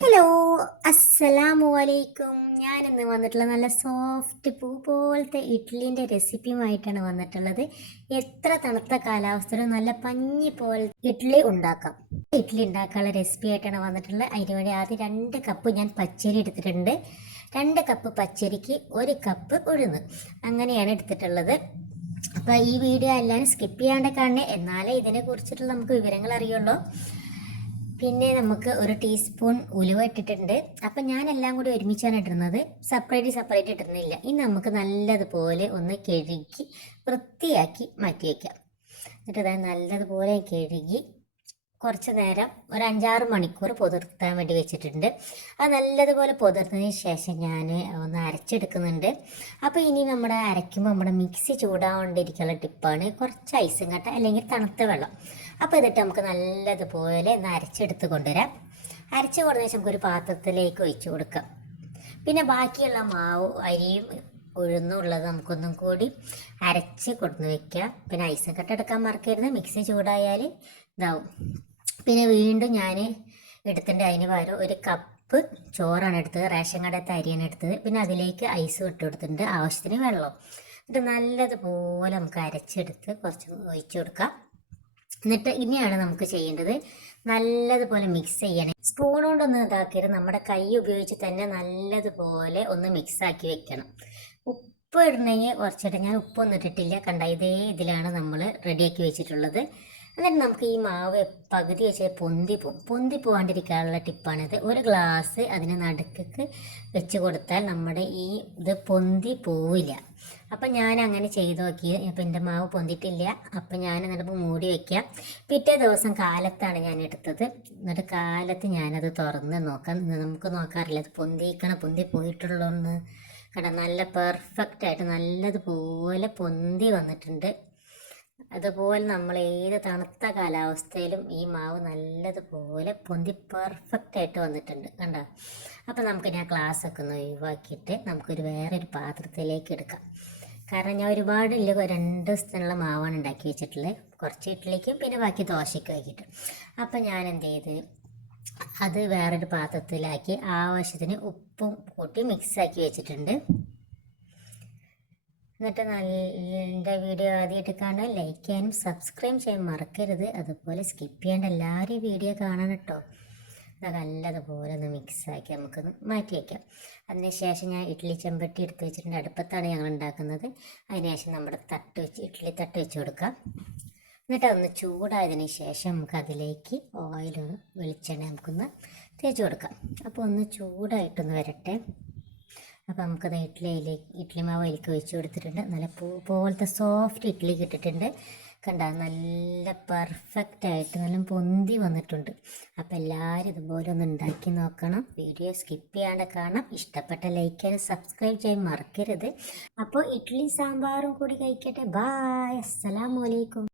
Hello അസ്സലാമു അലൈക്കും ഞാൻ ഇന്ന് വന്നിട്ടുള്ള നല്ല സോഫ്റ്റ് പൂ പോലത്തെ ഇഡ്ഡലിന്റെ റെസിപ്പിയുമായിട്ടാണ് വന്നിട്ടുള്ളത്. എത്ര തണുത്ത കാലാവസ്ഥയിലും നല്ല പഞ്ഞി പോലെ ഇഡ്ഡലി ഉണ്ടാക്കാം. ഇഡ്ഡലി ഉണ്ടാക്കാനുള്ള റെസിപ്പി ആയിട്ടാണ് വന്നിട്ടുള്ളത്. അതിന് വേണ്ടി ആദ്യം രണ്ട് കപ്പ് ഞാൻ പച്ചരി എടുത്തിട്ടുണ്ട്. രണ്ട് കപ്പ് പച്ചരിക്ക് ഒരു കപ്പ് ഉഴുന്ന്. അങ്ങനെയാണ് എടുത്തിട്ടുള്ളത്. അപ്പോൾ ഈ വീഡിയോ എല്ലാവരും സ്കിപ്പ് ചെയ്യാണ്ട് കാണണേ. എന്നാലേ ഇതിനെ കുറിച്ചിട്ടുള്ള നമുക്ക് വിവരങ്ങൾ അറിയുള്ളൂ. പിന്നെ നമുക്ക് ഒരു ടീസ്പൂൺ ഉലുവ ഇട്ടിട്ടുണ്ട്. അപ്പം ഞാൻ എല്ലാം കൂടി ഒരുമിച്ചാണ് ഇടുന്നത്. സെപ്പറേറ്റ് സെപ്പറേറ്റ് ഇടുന്നില്ല ഇനി നമുക്ക് നല്ലതുപോലെ ഒന്ന് കഴുകി വൃത്തിയാക്കി മാറ്റി വയ്ക്കാം എന്നിട്ട് അതായത് നല്ലതുപോലെ കഴുകി കുറച്ച് നേരം ഒരു അഞ്ചാറ് മണിക്കൂർ പുതിർത്താൻ വേണ്ടി വെച്ചിട്ടുണ്ട്. അത് നല്ലതുപോലെ പുതിർത്തതിന് ശേഷം ഞാൻ ഒന്ന് അരച്ചെടുക്കുന്നുണ്ട്. അപ്പോൾ ഇനി നമ്മുടെ അരയ്ക്കുമ്പോൾ നമ്മുടെ മിക്സി ചൂടാകൊണ്ടിരിക്കാനുള്ള ടിപ്പാണ് കുറച്ച് ഐസും കട്ട അല്ലെങ്കിൽ തണുത്ത വെള്ളം. അപ്പോൾ ഇതിട്ട് നമുക്ക് നല്ലതുപോലെ ഒന്ന് അരച്ചെടുത്ത് കൊണ്ടുവരാം. അരച്ച് കൊടുത്ത ശേഷം നമുക്കൊരു പാത്രത്തിലേക്ക് ഒഴിച്ച് കൊടുക്കാം. പിന്നെ ബാക്കിയുള്ള മാവ് അരിയും ഉഴുന്നുള്ളത് നമുക്കൊന്നും കൂടി അരച്ച് കൊടുന്ന് വെക്കാം. പിന്നെ ഐസും കട്ട എടുക്കാൻ മറക്കരുത്. മിക്സി ചൂടായാൽ ഇതാവും. പിന്നെ വീണ്ടും ഞാൻ എടുത്തിട്ട് അതിന് പകരം ഒരു കപ്പ് ചോറാണ് എടുത്തത്. റേഷൻ കടത്തെ അരിയാണ് എടുത്തത്. പിന്നെ അതിലേക്ക് ഐസ് ഇട്ട് കൊടുത്തിട്ടുണ്ട്. ആവശ്യത്തിന് വെള്ളം. എന്നിട്ട് നല്ലതുപോലെ നമുക്ക് അരച്ചെടുത്ത് കുറച്ച് ഒഴിച്ചു കൊടുക്കാം. എന്നിട്ട് ഇനിയാണ് നമുക്ക് ചെയ്യേണ്ടത് നല്ലതുപോലെ മിക്സ് ചെയ്യണം. സ്പൂൺ കൊണ്ടൊന്ന് ഇതാക്കിയിട്ട് നമ്മുടെ കൈ ഉപയോഗിച്ച് തന്നെ നല്ലതുപോലെ ഒന്ന് മിക്സ് ആക്കി വെക്കണം. ഉപ്പ് ഇടണമെങ്കിൽ കുറച്ചിട്ട്. ഞാൻ ഉപ്പൊന്നും ഇട്ടിട്ടില്ല. കണ്ട? ഇതേ ഇതിലാണ് നമ്മൾ റെഡിയാക്കി വെച്ചിട്ടുള്ളത്. എന്നിട്ട് നമുക്ക് ഈ മാവ് പകുതി വെച്ച് പൊന്തി പോകും പൊന്തി പോകാണ്ടിരിക്കാനുള്ള ടിപ്പാണിത് ഒരു ഗ്ലാസ് അതിന് നടുക്ക് വെച്ച് കൊടുത്താൽ നമ്മുടെ ഈ ഇത് പൊന്തി പോവില്ല. അപ്പം ഞാൻ അങ്ങനെ ചെയ്ത് നോക്കി. അപ്പം എന്റെ മാവ് പൊന്തിട്ടില്ല. അപ്പം ഞാൻ എന്നിട്ട് മൂടി വെക്കാം. പിറ്റേ ദിവസം കാലത്താണ് ഞാൻ എടുത്തത്. എന്നിട്ട് കാലത്ത് ഞാനത് തുറന്ന് നോക്കാം. നമുക്ക് നോക്കാറില്ല. അത് പൊന്തിക്കണ പൊന്തി പോയിട്ടുള്ളൊന്ന്. കണ്ട? നല്ല പെർഫെക്റ്റ് ആയിട്ട് നല്ലതുപോലെ പൊന്തി വന്നിട്ടുണ്ട്. അതുപോലെ നമ്മൾ ഏത് തണുത്ത കാലാവസ്ഥയിലും ഈ മാവ് നല്ലതുപോലെ പൊന്തി പെർഫെക്റ്റ് ആയിട്ട് വന്നിട്ടുണ്ട് കണ്ടോ? അപ്പോൾ നമുക്ക് ഞാൻ ക്ലാസ് ഒക്കെ ഒന്ന് ഒഴിവാക്കിയിട്ട് നമുക്കൊരു വേറൊരു പാത്രത്തിലേക്ക് എടുക്കാം. കാരണം ഞാൻ ഒരുപാട് ഇല്ല രണ്ട് ദിവസത്തിനുള്ള മാവാണ് ഉണ്ടാക്കി വെച്ചിട്ടുള്ളത്. കുറച്ച് ഇഡ്ഡലിക്കും പിന്നെ ബാക്കി ദോശയ്ക്കും ആക്കിയിട്ട്. അപ്പം ഞാൻ എന്ത് ചെയ്ത് അത് വേറൊരു പാത്രത്തിലാക്കി ആവശ്യത്തിന് ഉപ്പും കൂട്ടി മിക്സാക്കി വെച്ചിട്ടുണ്ട്. എന്നിട്ട് നല്ല വീഡിയോ ആദ്യമായിട്ട് കാണാൻ ലൈക്ക് ചെയ്യാനും സബ്സ്ക്രൈബ് ചെയ്യാൻ മറക്കരുത്. അതുപോലെ സ്കിപ്പ് ചെയ്യേണ്ട എല്ലാവരും വീഡിയോ കാണണം കേട്ടോ. നല്ലതുപോലെ ഒന്ന് മിക്സാക്കി നമുക്കൊന്ന് മാറ്റി വയ്ക്കാം അതിനുശേഷം ഞാൻ ഇഡ്ഡലി ചെമ്പട്ടി എടുത്ത് വെച്ചിട്ടുണ്ട്. അടുപ്പത്താണ് ഞങ്ങൾ ഉണ്ടാക്കുന്നത്. അതിനുശേഷം നമ്മുടെ തട്ട് വെച്ച് ഇഡ്ഡലി തട്ട് വെച്ച് കൊടുക്കാം. എന്നിട്ട് അതൊന്ന് ചൂടായതിന് ശേഷം നമുക്ക് അതിലേക്ക് ഓയിലൊന്ന് വെളിച്ചെണ്ണ നമുക്കൊന്ന് തേച്ച് കൊടുക്കാം. അപ്പോൾ ഒന്ന് ചൂടായിട്ടൊന്ന് വരട്ടെ. അപ്പോൾ നമുക്കത് ഇഡ്ഡലിയിലേക്ക് ഇഡ്ഡലി മാവ് അതിലേക്ക് ഒഴിച്ച് കൊടുത്തിട്ടുണ്ട്. നല്ല പൂ പോലത്തെ സോഫ്റ്റ് ഇഡ്ഡലി കിട്ടിയിട്ടുണ്ട്. കണ്ട? നല്ല പെർഫെക്റ്റ് ആയിട്ട് നല്ല പൊന്തി വന്നിട്ടുണ്ട്. അപ്പോൾ എല്ലാവരും ഇതുപോലെ ഒന്ന് ഉണ്ടാക്കി നോക്കണം. വീഡിയോ സ്കിപ്പ് ചെയ്യാണ്ട് കാണാം. ഇഷ്ടപ്പെട്ട ലൈക്ക് ചെയ്യാൻ സബ്സ്ക്രൈബ് ചെയ്യാൻ മറക്കരുത്. അപ്പോൾ ഇഡ്ഡലി സാമ്പാറും കൂടി കഴിക്കട്ടെ. ബായ് അസ്സലാമലൈക്കും